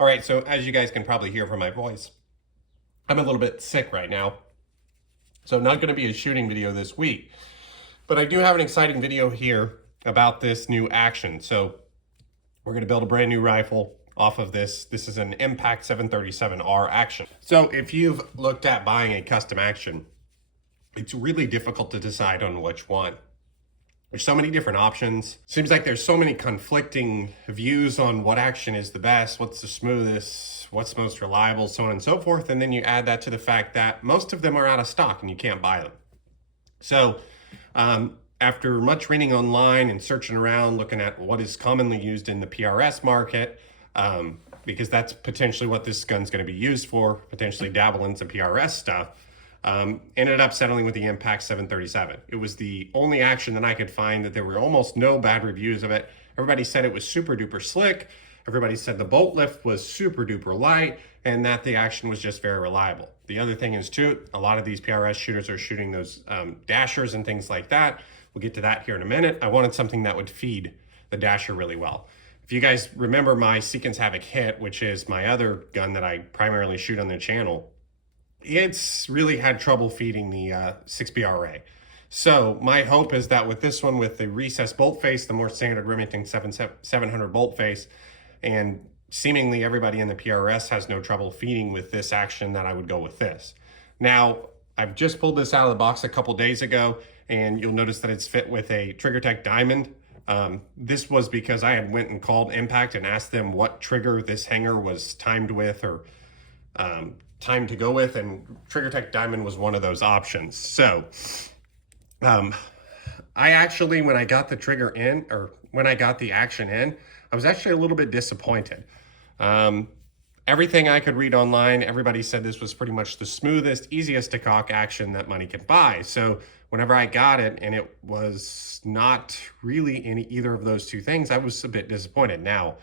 All right, so as you guys can probably hear from my voice, I'm a little bit sick right now. So not going to be a shooting video this week, but I do have an exciting video here about this new action. So we're going to build a brand new rifle off of this. This is an Impact 737R action. So if you've looked at buying a custom action, it's really difficult to decide on which one. There's so many different options. Seems like there's so many conflicting views on what action is the best, what's the smoothest, what's most reliable, so on and so forth. And then you add that to the fact that most of them are out of stock and you can't buy them. So after much reading online and searching around, looking at what is commonly used in the PRS market, because that's potentially what this gun's going to be used for, potentially dabble in some PRS stuff, ended up settling with the Impact 737. It was the only action that I could find that there were almost no bad reviews of it. Everybody said it was super duper slick. Everybody said the bolt lift was super duper light and that the action was just very reliable. The other thing is too, a lot of these PRS shooters are shooting those dashers and things like that. We'll get to that here in a minute. I wanted something that would feed the dasher really well. If you guys remember my Seekins Havoc Hit, which is my other gun that I primarily shoot on the channel, it's really had trouble feeding the 6BRA. So my hope is that with this one, with the recessed bolt face, the more standard Remington 700 bolt face, and seemingly everybody in the PRS has no trouble feeding with this action, that I would go with this. Now, I've just pulled this out of the box a couple days ago, and you'll notice that it's fit with a TriggerTech Diamond. This was because I had went and called Impact and asked them what trigger this hanger was timed with, or time to go with, and TriggerTech Diamond was one of those options. So I actually, when I got the trigger in, or when I got the action in, I was actually a little bit disappointed. Everything I could read online, everybody said this was pretty much the smoothest, easiest to cock action that money can buy. So whenever I got it and it was not really in either of those two things, I was a bit disappointed. Now,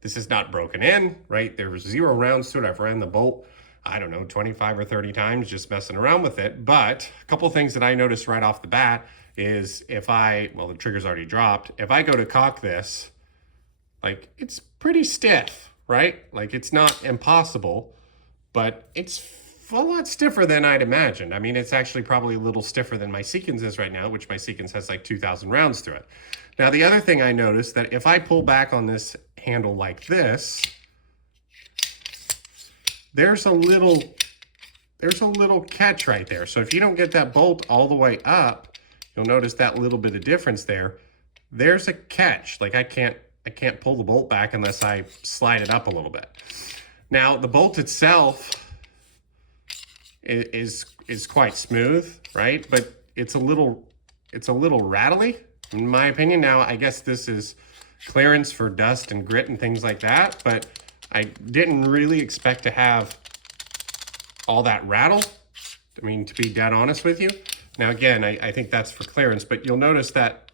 this is not broken in, right? There was 0 rounds to it. I've ran the bolt, I don't know, 25 or 30 times just messing around with it. But a couple things that I noticed right off the bat is well, the trigger's already dropped. If I go to cock this, like, it's pretty stiff, right? Like, it's not impossible, but it's a lot stiffer than I'd imagined. I mean, it's actually probably a little stiffer than my Seekins is right now, which my Seekins has like 2,000 rounds through it. Now, the other thing I noticed, that if I pull back on this handle like this, there's a little catch right there. So if you don't get that bolt all the way up, you'll notice that little bit of difference there. There's a catch. Like, I can't pull the bolt back unless I slide it up a little bit. Now, the bolt itself is quite smooth, right? But it's a little rattly, in my opinion. Now, I guess this is clearance for dust and grit and things like that, but I didn't really expect to have all that rattle, I mean, to be dead honest with you. Now, again, I think that's for clearance, but you'll notice that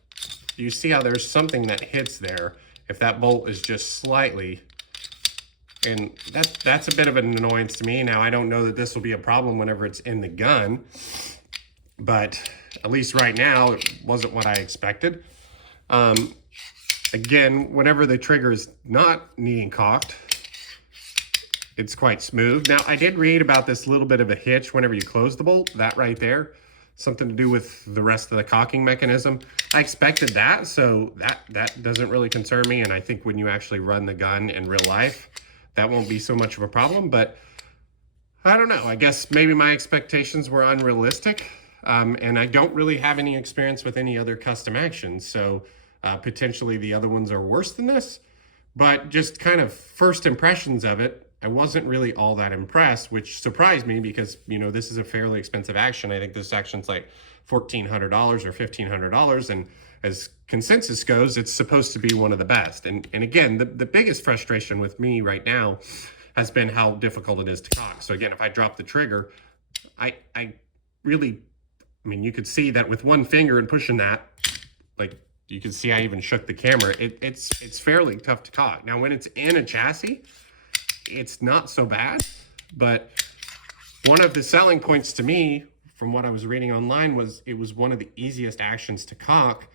you see how there's something that hits there if that bolt is just slightly, and that's a bit of an annoyance to me. Now, I don't know that this will be a problem whenever it's in the gun, but at least right now, it wasn't what I expected. Again, whenever the trigger is not needing cocked, it's quite smooth. Now, I did read about this little bit of a hitch whenever you close the bolt, that right there. Something to do with the rest of the cocking mechanism. I expected that, so that doesn't really concern me. And I think when you actually run the gun in real life, that won't be so much of a problem. But I don't know. I guess maybe my expectations were unrealistic. And I don't really have any experience with any other custom actions. So potentially the other ones are worse than this. But just kind of first impressions of it, I wasn't really all that impressed, which surprised me because, you know, this is a fairly expensive action. I think this action's like $1,400 or $1,500. And as consensus goes, it's supposed to be one of the best. And again, the biggest frustration with me right now has been how difficult it is to cock. So again, if I drop the trigger, I mean, you could see that with one finger and pushing that, like, you can see I even shook the camera. It's fairly tough to cock. Now, when it's in a chassis, it's not so bad, but one of the selling points to me from what I was reading online was it was one of the easiest actions to cock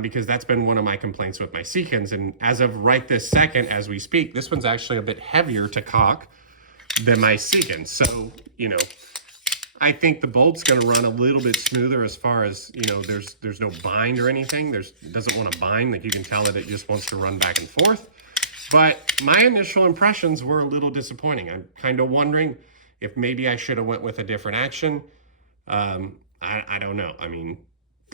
because that's been one of my complaints with my Seekins. And as of right this second, as we speak, this one's actually a bit heavier to cock than my Seekins. So, you know, I think the bolt's going to run a little bit smoother as far as, you know, there's no bind or anything. It doesn't want to bind. Like, you can tell that it just wants to run back and forth. But my initial impressions were a little disappointing. I'm kind of wondering if maybe I should have went with a different action. I don't know. I mean,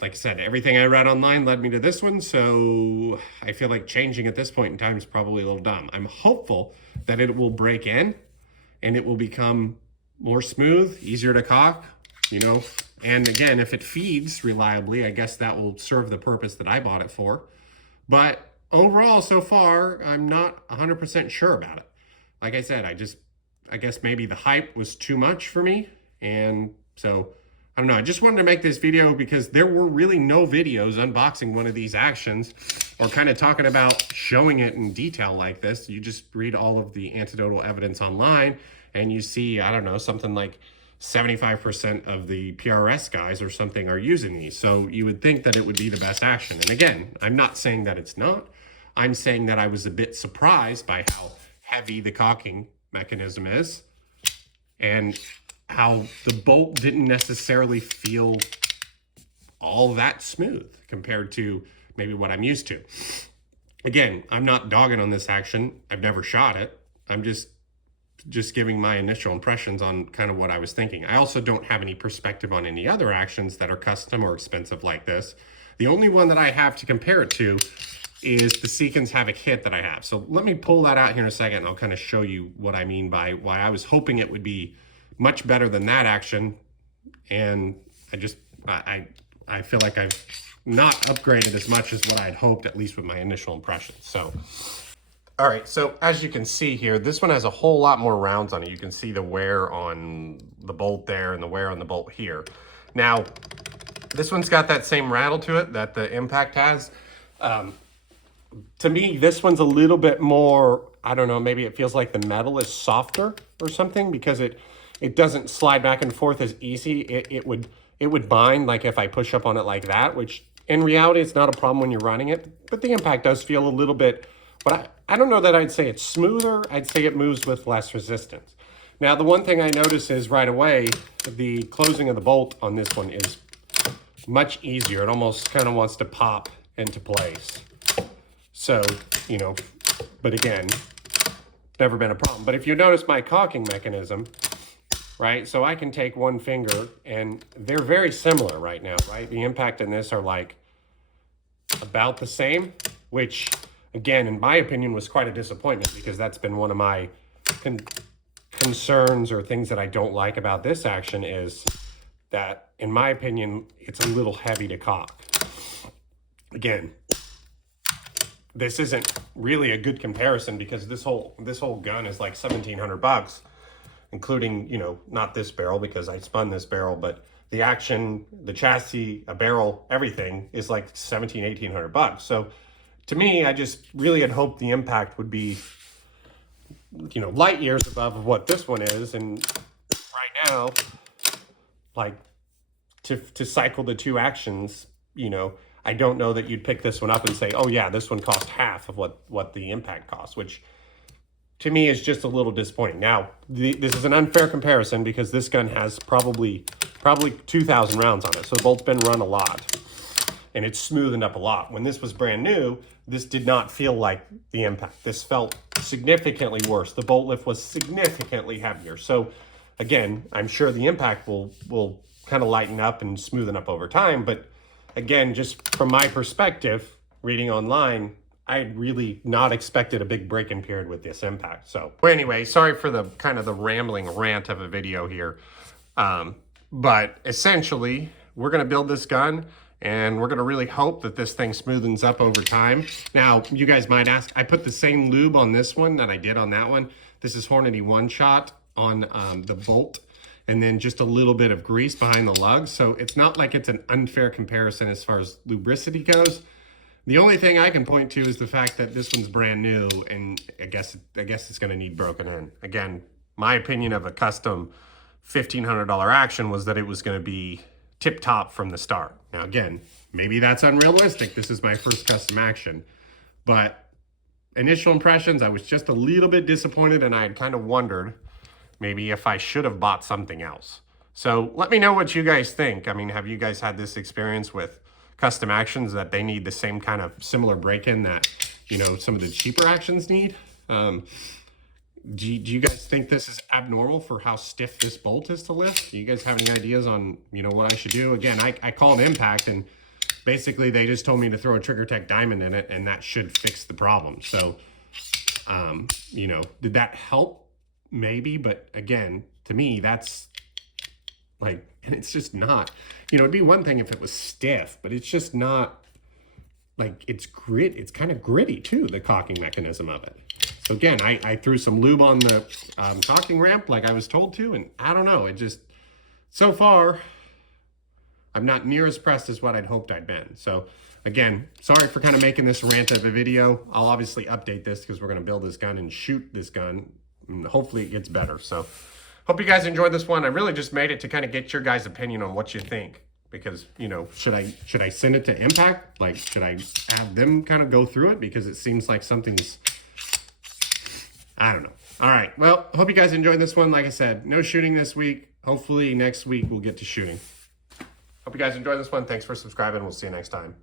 like I said, everything I read online led me to this one. So I feel like changing at this point in time is probably a little dumb. I'm hopeful that it will break in and it will become more smooth, easier to cock, you know. And again, if it feeds reliably, I guess that will serve the purpose that I bought it for. But overall, so far, I'm not 100% sure about it. Like I said, I guess maybe the hype was too much for me. And so, I don't know. I just wanted to make this video because there were really no videos unboxing one of these actions or kind of talking about showing it in detail like this. You just read all of the anecdotal evidence online and you see, I don't know, something like 75% of the PRS guys or something are using these. So you would think that it would be the best action. And again, I'm not saying that it's not. I'm saying that I was a bit surprised by how heavy the cocking mechanism is and how the bolt didn't necessarily feel all that smooth compared to maybe what I'm used to. Again, I'm not dogging on this action. I've never shot it. I'm just giving my initial impressions on kind of what I was thinking. I also don't have any perspective on any other actions that are custom or expensive like this. The only one that I have to compare it to is the Seekins Havoc Hit that I have. So let me pull that out here in a second and I'll kind of show you what I mean by why I was hoping it would be much better than that action. And I feel like I've not upgraded as much as what I'd hoped, at least with my initial impressions. So, all right, so as you can see here, this one has a whole lot more rounds on it. You can see the wear on the bolt there and the wear on the bolt here. Now, this one's got that same rattle to it that the Impact has. To me, this one's a little bit more, I don't know, maybe it feels like the metal is softer or something because it doesn't slide back and forth as easy. It would bind like if I push up on it like that, which in reality, it's not a problem when you're running it, but the Impact does feel a little bit, but I don't know that I'd say it's smoother. I'd say it moves with less resistance. Now, the one thing I notice is right away, the closing of the bolt on this one is much easier. It almost kind of wants to pop into place. So, you know, but again, never been a problem. But if you notice my cocking mechanism, right? So I can take one finger and they're very similar right now, right? The Impact and this are like about the same, which again, in my opinion, was quite a disappointment because that's been one of my concerns or things that I don't like about this action is that, in my opinion, it's a little heavy to cock. Again, this isn't really a good comparison because this whole gun is like $1,700, including, you know, not this barrel because I spun this barrel, but the action, the chassis, a barrel, everything is like $1,700-1,800. So to me, I just really had hoped the Impact would be, you know, light years above what this one is. And right now, like to cycle the two actions, you know, I don't know that you'd pick this one up and say, oh yeah, this one cost half of what the Impact costs, which to me is just a little disappointing. Now, this is an unfair comparison because this gun has probably 2,000 rounds on it. So the bolt's been run a lot and it's smoothened up a lot. When this was brand new, this did not feel like the Impact. This felt significantly worse. The bolt lift was significantly heavier. So again, I'm sure the Impact will kind of lighten up and smoothen up over time. But again, just from my perspective, reading online, I had really not expected a big break-in period with this Impact. So anyway, sorry for the kind of the rambling rant of a video here. But essentially, we're going to build this gun and we're going to really hope that this thing smoothens up over time. Now, you guys might ask, I put the same lube on this one that I did on that one. This is Hornady One Shot on the bolt, and then just a little bit of grease behind the lugs. So it's not like it's an unfair comparison as far as lubricity goes. The only thing I can point to is the fact that this one's brand new, and I guess it's going to need broken in. Again, my opinion of a custom $1,500 action was that it was going to be tip-top from the start. Now again, maybe that's unrealistic. This is my first custom action. But initial impressions, I was just a little bit disappointed, and I had kind of wondered maybe if I should have bought something else. So let me know what you guys think. I mean, have you guys had this experience with custom actions that they need the same kind of similar break-in that, you know, some of the cheaper actions need? Do you guys think this is abnormal for how stiff this bolt is to lift? Do you guys have any ideas on, you know, what I should do? Again, I called Impact, and basically they just told me to throw a TriggerTech diamond in it, and that should fix the problem. So, you know, did that help? Maybe, but again, to me, that's like, and it's just not, you know, it'd be one thing if it was stiff, but it's just not, like, it's kind of gritty too, the caulking mechanism of it. So again, I threw some lube on the caulking ramp like I was told to, and I don't know, it just, so far, I'm not near as pressed as what I'd hoped I'd been. So again, sorry for kind of making this rant of a video. I'll obviously update this because we're going to build this gun and shoot this gun, and hopefully it gets better. So hope you guys enjoyed this one. I really just made it to kind of get your guys' opinion on what you think. Because, you know, should I send it to Impact? Like, should I have them kind of go through it? Because it seems like something's, I don't know. All right. Well, hope you guys enjoyed this one. Like I said, no shooting this week. Hopefully next week we'll get to shooting. Hope you guys enjoyed this one. Thanks for subscribing. We'll see you next time.